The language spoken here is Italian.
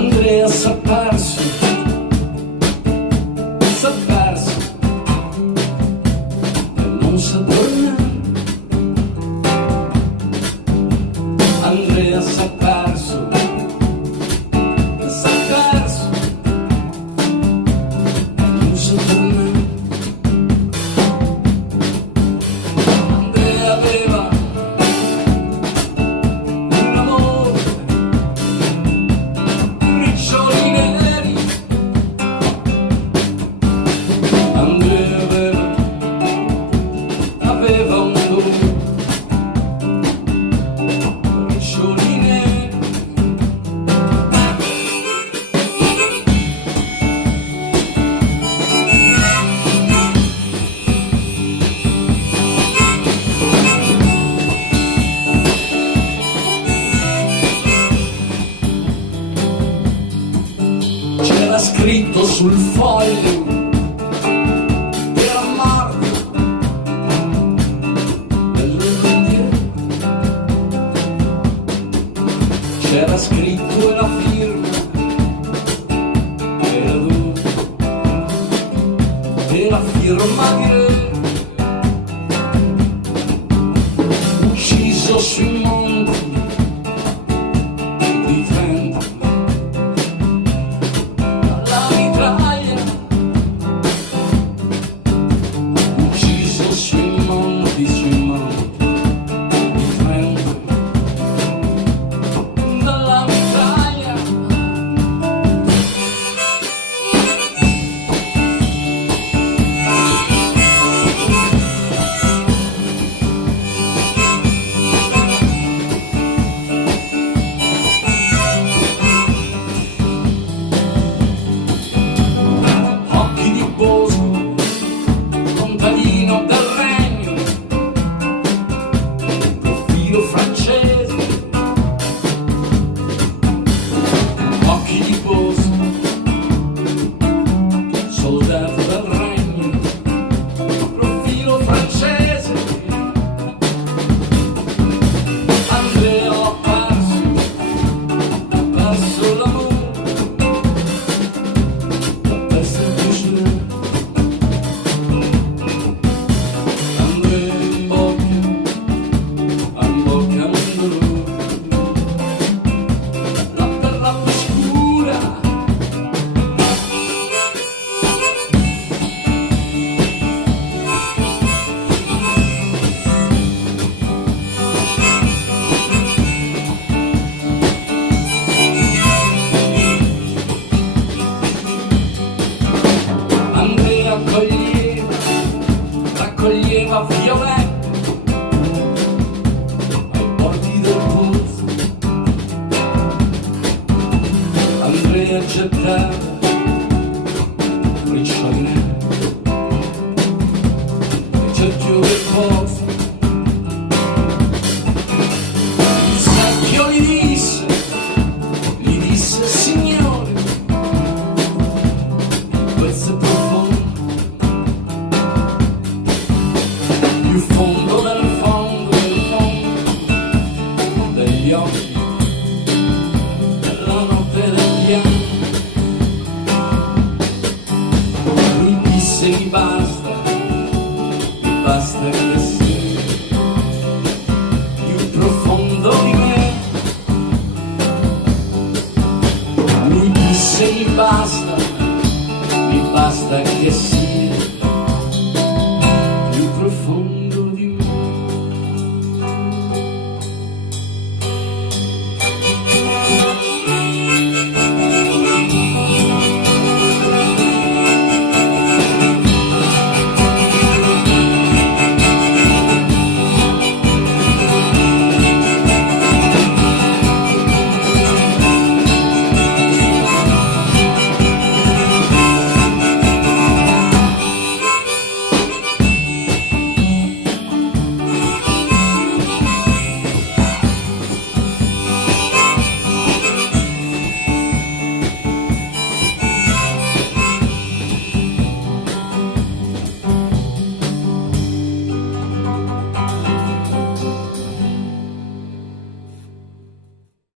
Andrea s'è perso e non sa tornare. Andrea s'è perso e non sa tornare. Andrea aveva un amore, riccioli neri. Andrea aveva un dono, riccioli neri. C'era scritto sul foglio che era morto dell'India. C'era scritto e la firma era lui, e la firma di re. Ucciso sui monti di Trento dalla mitraglia, ucciso sui monti di Trento dalla mitraglia. Occhi di bosco, contadino del regno, profilo francese. Occhi di bosco, soldato del regno, profilo francese. Andrea l'ha perso l'amore, l'ha perso il piacere. Andrea in bocca un dolore, la terra più scura. Andrea raccoglieva violette ai bordi del pozzo. Andrea gettava riccioli neri e cerchiò del pozzo. Il secchio gli disse signore, questo è profondo, più fondo del fondo degli occhi della notte del piano. Lui disse mi basta che sei più profondo di me. Lui disse mi basta che sei